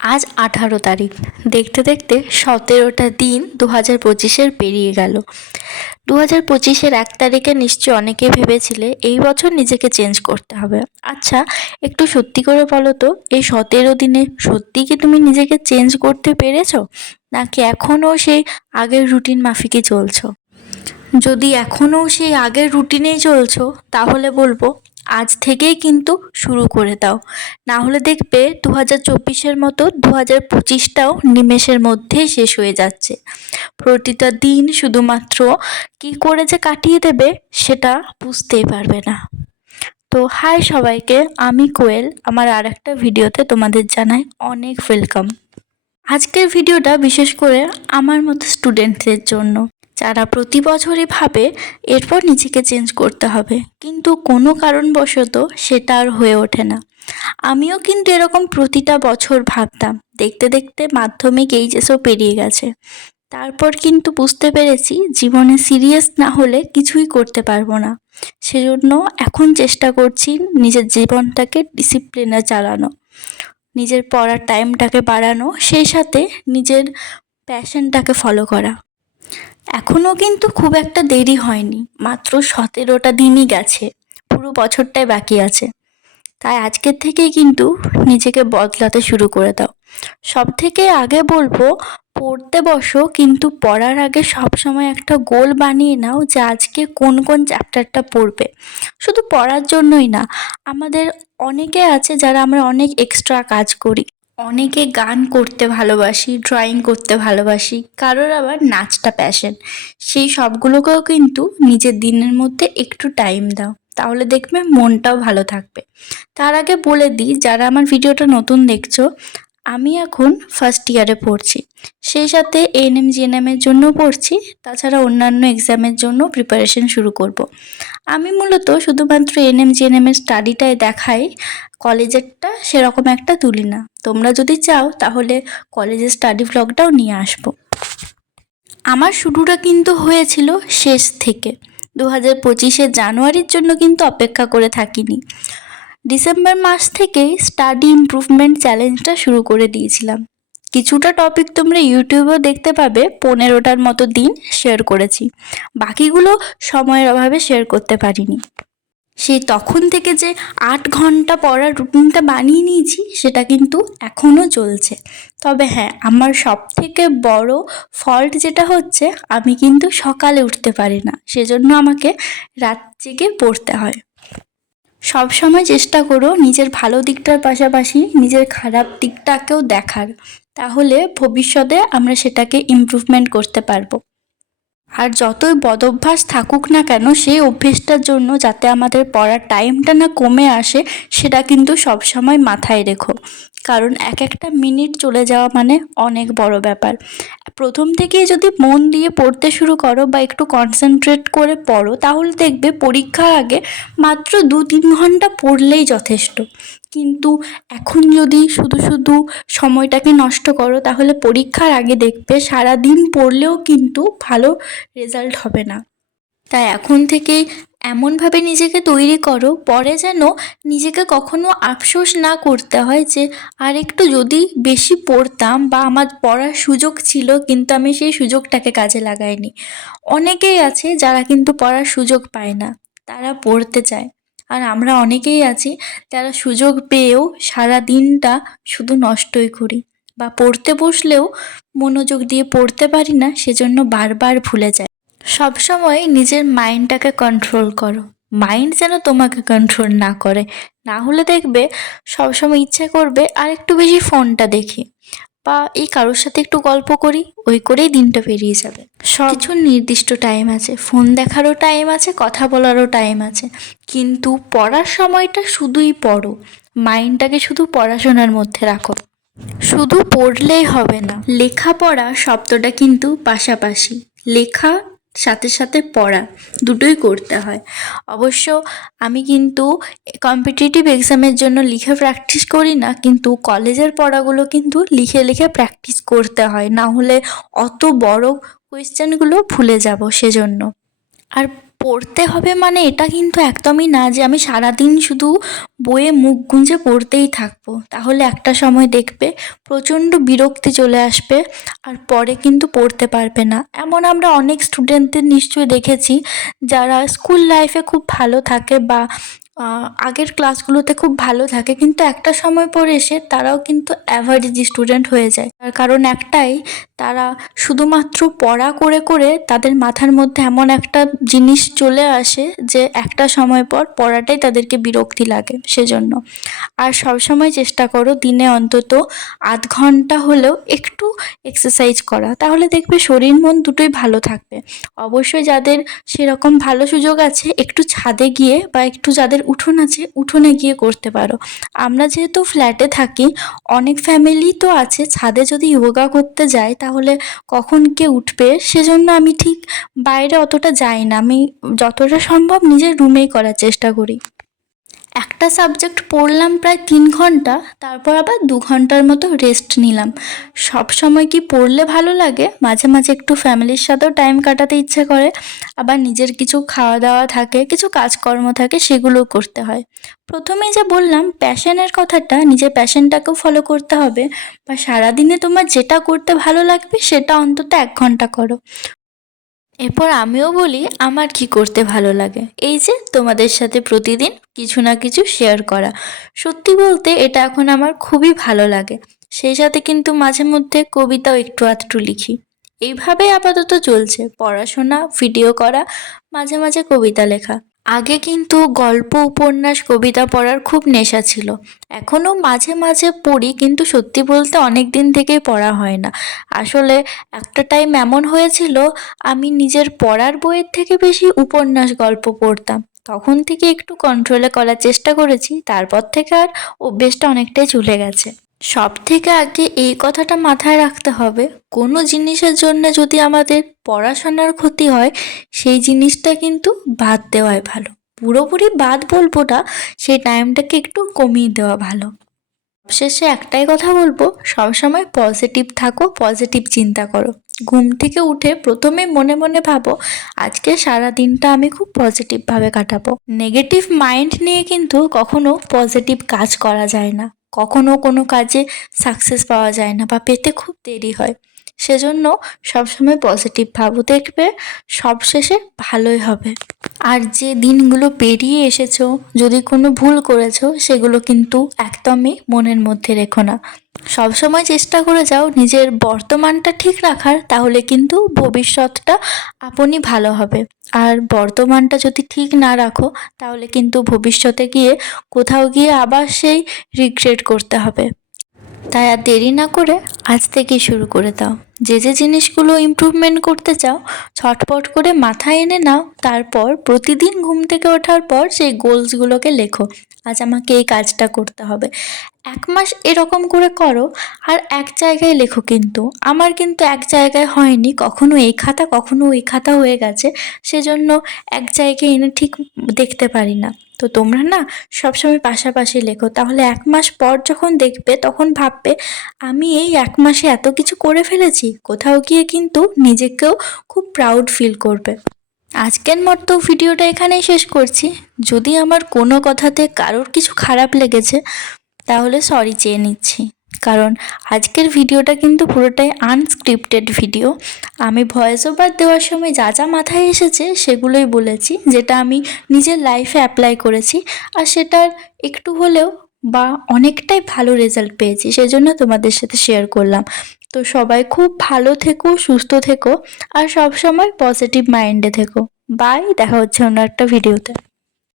আজ 18 তারিখ। দেখতে দেখতে 17টা দিন 2025-এর পেরিয়ে গেল। 2025-এর 1 তারিখে নিশ্চয়ই অনেকে ভেবেছিলে এই বছর নিজেকে চেঞ্জ করতে হবে। আচ্ছা, একটু সত্যি করে বলো তো, এই 17 দিনে সত্যি কি তুমি নিজেকে চেঞ্জ করতে পেরেছো, নাকি এখনও সেই আগের রুটিন মাফিকই চলছো? যদি এখনও সেই আগের রুটিনেই চলছো, তাহলে বলবো আজ থেকেই কিন্তু শুরু করে দাও। না হলে দেখবে 2024-এর মতো 2025টাও নিমেষের মধ্যেই শেষ হয়ে যাচ্ছে। প্রতিটা দিন শুধুমাত্র কি করে যে কাটিয়ে দেবে সেটা বুঝতেই পারবে না। তো হাই সবাইকে, আমি কোয়েল। আমার আর একটা ভিডিওতে তোমাদের জানাই অনেক ওয়েলকাম। আজকের ভিডিওটা বিশেষ করে আমার মতো স্টুডেন্টদের জন্য, যারা প্রতি বছরই ভাবে এরপর নিজেকে চেঞ্জ করতে হবে, কিন্তু কোনো কারণবশত সেটা আর হয়ে ওঠে না। আমিও কিন্তু এরকম প্রতিটা বছর ভাবতাম, দেখতে দেখতে মাধ্যমিক এইচএসও পেরিয়ে গেছে। তারপর কিন্তু বুঝতে পেরেছি জীবনে সিরিয়াস না হলে কিছুই করতে পারবো না। সেজন্য এখন চেষ্টা করছি নিজের জীবনটাকে ডিসিপ্লিনে চালানো, নিজের পড়ার টাইমটাকে বাড়ানো, সেই সাথে নিজের প্যাশনটাকে ফলো করা। এখনও কিন্তু খুব একটা দেরি হয়নি, মাত্র 17টা দিনই গেছে, পুরো বছরটাই বাকি আছে। তাই আজকের থেকেই কিন্তু নিজেকে বদলাতে শুরু করে দাও। সব থেকে আগে বলবো, পড়তে বসো, কিন্তু পড়ার আগে সবসময় একটা গোল বানিয়ে নাও যে আজকে কোন কোন চ্যাপ্টারটা পড়বে। শুধু পড়ার জন্যই না, আমাদের অনেকে আছে যারা আমরা অনেক এক্সট্রা কাজ করি। অনেকে গান করতে ভালোবাসি, ড্রয়িং করতে ভালোবাসি, কারোর আবার নাচটা প্যাশন। সেই সবগুলোকেও কিন্তু নিজের দিনের মধ্যে একটু টাইম দাও, তাহলে দেখবে মনটাও ভালো থাকবে। তার আগে বলে দিই, যারা আমার ভিডিওটা নতুন দেখছো, আমি এখন ফার্স্ট ইয়ারে পড়ছি, সেই সাথে এএনএম জিএনএমের জন্য পড়ছি, তাছাড়া অন্যান্য এক্সামের জন্য প্রিপারেশন শুরু করব। আমি মূলত শুধুমাত্র এএনএম জিএনএমের স্টাডিটাই দেখাই, কলেজেরটা সেরকম একটা তুলি না। তোমরা যদি চাও তাহলে কলেজের স্টাডি ভ্লগটাও নিয়ে আসবো। আমার শুরুটা কিন্তু হয়েছিল শেষ থেকে। 2025-এর জানুয়ারির জন্য কিন্তু অপেক্ষা করে থাকিনি। ডিসেম্বর মাস থেকেই স্টাডি ইমপ্রুভমেন্ট চ্যালেঞ্জটা শুরু করে দিয়েছিলাম। কিছুটা টপিক তোমরা ইউটিউবেও দেখতে পাবে, 15টার মতো দিন শেয়ার করেছি, বাকিগুলো সময়ের অভাবে শেয়ার করতে পারিনি। সেই তখন থেকে যে 8 ঘন্টা পড়ার রুটিনটা বানিয়ে নিয়েছি, সেটা কিন্তু এখনও চলছে। তবে হ্যাঁ, আমার সব থেকে বড় ফল্ট যেটা হচ্ছে, আমি কিন্তু সকালে উঠতে পারি না, সেজন্য আমাকে রাত জেগে পড়তে হয়। সব সময় চেষ্টা করো নিজের ভালো দিকটার পাশাপাশি নিজের খারাপ দিকটাকেও দেখার, তাহলে ভবিষ্যতে আমরা সেটাকে ইমপ্রুভমেন্ট করতে পারবো। আর যতই বদভ্যাস থাকুক না কেন, সেই অভ্যেসটার জন্য যাতে আমাদের পড়ার টাইমটা না কমে আসে, সেটা কিন্তু সবসময় মাথায় রেখো। কারণ এক একটা মিনিট চলে যাওয়া মানে অনেক বড় ব্যাপার। প্রথম থেকেই যদি মন দিয়ে পড়তে শুরু করো বা একটু কনসেন্ট্রেট করে পড়ো, তাহলে দেখবে পরীক্ষার আগে মাত্র 2-3 ঘন্টা পড়লেই যথেষ্ট। কিন্তু এখন যদি শুধু শুধু সময়টাকে নষ্ট করো, তাহলে পরীক্ষার আগে দেখবে সারাদিন পড়লেও কিন্তু ভালো রেজাল্ট হবে না। তাই এখন থেকেই এমনভাবে নিজেকে তৈরি করো, পরে যেন নিজেকে কখনো আফসোস না করতে হয় যে আর একটু যদি বেশি পড়তাম, বা আমার পড়ার সুযোগ ছিল কিন্তু আমি সেই সুযোগটাকে কাজে লাগাইনি। অনেকেই আছে যারা কিন্তু পড়ার সুযোগ পায় না, তারা পড়তে চায়। আর আমরা অনেকেই আছি যারা সুযোগ পেয়েও সারা দিনটা শুধু নষ্টই করি, বা পড়তে বসলেও মনোযোগ দিয়ে পড়তে পারি না, সেজন্য বারবার ভুলে যাই। সবসময় নিজের মাইন্ডটাকে কন্ট্রোল করো, মাইন্ড যেন তোমাকে কন্ট্রোল না করে। না হলে দেখবে সবসময় ইচ্ছে করবে আর একটু বেশি ফোনটা দেখি, বা এই কারোর সাথে একটু গল্প করি, ওই করেই দিনটা পেরিয়ে যাবে। সব কিছু নির্দিষ্ট টাইম আছে, ফোন দেখারও টাইম আছে, কথা বলারও টাইম আছে, কিন্তু পড়ার সময়টা শুধুই পড়ো। মাইন্ডটাকে শুধু পড়াশোনার মধ্যে রাখো। শুধু পড়লেই হবে না, লেখাপড়া শব্দটা কিন্তু পাশাপাশি, লেখা সাথে সাথে পড়া দুটোই করতে হয়। অবশ্য আমি কিন্তু কম্পিটিটিভ এক্সামের জন্য লিখে প্র্যাকটিস করি না, কিন্তু কলেজের পড়াগুলো কিন্তু লিখে লিখে প্র্যাকটিস করতে হয়, না হলে অত বড় কোয়েশ্চেনগুলো ভুলে যাব সেজন্য। আর পড়তে হবে মানে এটা কিন্তু একদমই না যে আমি সারাদিন শুধু বইয়ে মুখ গুঁজে পড়তেই থাকবো, তাহলে একটা সময় দেখবে প্রচণ্ড বিরক্তি চলে আসবে আর পরে কিন্তু পড়তে পারবে না। এমন আমরা অনেক স্টুডেন্টদের নিশ্চয়ই দেখেছি যারা স্কুল লাইফে খুব ভালো থাকে বা আগের ক্লাসগুলোতে খুব ভালো থাকে, কিন্তু একটা সময় পরে এসে তারাও কিন্তু অ্যাভারেজ স্টুডেন্ট হয়ে যায়। তার কারণ একটাই, তারা শুধুমাত্র পড়া করে করে তাদের মাথার মধ্যে এমন একটা জিনিস চলে আসে যে একটা সময় পর পড়াটাই তাদেরকে বিরক্তি লাগে। সেজন্য আর সবসময় চেষ্টা করো দিনে অন্তত আধ ঘন্টা হলেও একটু এক্সারসাইজ করা, তাহলে দেখবে শরীর মন দুটোই ভালো থাকবে। অবশ্যই যাদের সেরকম ভালো সুযোগ আছে একটু ছাদে গিয়ে বা একটু যাদের উঠোন আছে উঠোনে গিয়ে করতে পারো। আমরা যেহেতু ফ্ল্যাটে থাকি, অনেক ফ্যামিলি তো আছে ছাদে যদি যোগা করতে যায় তাহলে কখন কে উঠবে, সেজন্য আমি ঠিক বাইরে অতটা যাই না। আমি যতটা সম্ভব নিজের রুমেই করার চেষ্টা করি। একটা সাবজেক্ট পড়লাম প্রায় 3 ঘন্টা, তারপর আবার 2 ঘন্টার মতো রেস্ট নিলাম। সব সময় কি পড়লে ভালো লাগে? মাঝে মাঝে একটু ফ্যামিলির সাথেও টাইম কাটাতে ইচ্ছে করে, আবার নিজের কিছু খাওয়া দাওয়া থাকে, কিছু কাজকর্ম থাকে, সেগুলোও করতে হয়। প্রথমেই যে বললাম প্যাশনের কথাটা, নিজের প্যাশনটাকেও ফলো করতে হবে, বা সারাদিনে তোমার যেটা করতে ভালো লাগবে সেটা অন্তত 1 ঘন্টা করো। এরপর আমিও বলি আমার কি করতে ভালো লাগে, এই যে তোমাদের সাথে প্রতিদিন কিছু না কিছু শেয়ার করা। সত্যি বলতে এটা এখন আমার খুবই ভালো লাগে। সেই সাথে কিন্তু মাঝে মধ্যে কবিতাও একটু আধটু লিখি। এইভাবেই আপাতত চলছে, পড়াশোনা, ভিডিও করা, মাঝে মাঝে কবিতা লেখা। আগে কিন্তু গল্প, উপন্যাস, কবিতা পড়ার খুব নেশা ছিল। এখনও মাঝে মাঝে পড়ি, কিন্তু সত্যি বলতে অনেক দিন থেকেই পড়া হয় না। আসলে একটা টাইম এমন হয়েছিল আমি নিজের পড়ার বইয়ের থেকে বেশি উপন্যাস, গল্প পড়তাম। তখন থেকে একটু কন্ট্রোলে করার চেষ্টা করেছি, তারপর থেকে আর অভ্যেসটা অনেকটাই চলে গেছে। সব থেকে আগে এই কথাটা মাথায় রাখতে হবে, কোনো জিনিসের জন্য যদি আমাদের পড়াশোনার ক্ষতি হয় সেই জিনিসটা কিন্তু বাদ দেওয়াই ভালো। পুরোপুরি বাদ বলবো না, সেই টাইমটাকে একটু কমিয়ে দেওয়া ভালো। শেষে একটাই কথা বলবো, সবসময় পজিটিভ থাকো, পজিটিভ চিন্তা করো। ঘুম থেকে উঠে প্রথমে মনে মনে ভাবো আজকে সারা দিনটা আমি খুব পজিটিভভাবে কাটাবো। নেগেটিভ মাইন্ড নিয়ে কিন্তু কখনো পজিটিভ কাজ করা যায় না, কখনো কোনো কাজে সাকসেস পাওয়া যায় না বা পেতে খুব দেরি হয়। সেজন্য সবসময় পজিটিভ ভাবো, দেখবে সবশেষে ভালোই হবে। আর যে দিনগুলো পেরিয়ে এসেছো, যদি কোনো ভুল করেছো সেগুলো কিন্তু একদমই মনের মধ্যে রেখো না। সবসময় চেষ্টা করে যাও নিজের বর্তমানটা ঠিক রাখার, তাহলে কিন্তু ভবিষ্যৎটা আপনি ভালো হবে। আর বর্তমানটা যদি ঠিক না রাখো তাহলে কিন্তু ভবিষ্যতে গিয়ে কোথাও গিয়ে আবার সেই রিগ্রেট করতে হবে। তাই আর দেরি না করে আজ থেকেই শুরু করে দাও। যে যে জিনিসগুলো ইমপ্রুভমেন্ট করতে চাও ছটপট করে মাথায় এনে নাও, তারপর প্রতিদিন ঘুম থেকে ওঠার পর সেই গোলসগুলোকে লেখো। আজ আমাকে এই কাজটা করতে হবে। 1 মাস এরকম করে করো, আর এক জায়গায় লেখো। কিন্তু আমার কিন্তু এক জায়গায় হয়নি, কখনো এই খাতা কখনো ওই খাতা হয়ে গেছে, সেজন্য এক জায়গায় এনে ঠিক দেখতে পারি না। তো তোমরা না সবসময় পাশাপাশি লেখো, তাহলে 1 মাস পর যখন দেখবে তখন ভাববে আমি এই 1 মাসে এত কিছু করে ফেলেছি। কোথাও গিয়ে কিন্তু নিজেকেও খুব প্রাউড ফিল করবে। আজকের মতো ভিডিওটা এখানেই শেষ করছি। যদি আমার কোনো কথাতে কারোর কিছু খারাপ লেগেছে তাহলে সরি চেয়ে নিচ্ছি, কারণ আজকের ভিডিওটা কিন্তু পুরোটাই আনস্ক্রিপ্টেড ভিডিও। আমি ভয়েস ওভার দেওয়ার সময় যা যা মাথায় এসেছে সেগুলোই বলেছি, যেটা আমি নিজের লাইফে অ্যাপ্লাই করেছি, আর সেটার একটু হলেও বা অনেকটাই ভালো রেজাল্ট পেয়েছি, সেজন্য তোমাদের সাথে শেয়ার করলাম। তো সবাই খুব ভালো থেকো, সুস্থ থেকো, আর সব সময় পজিটিভ মাইন্ডে থেকো। বাই, দেখা হচ্ছে অন্য একটা ভিডিওতে।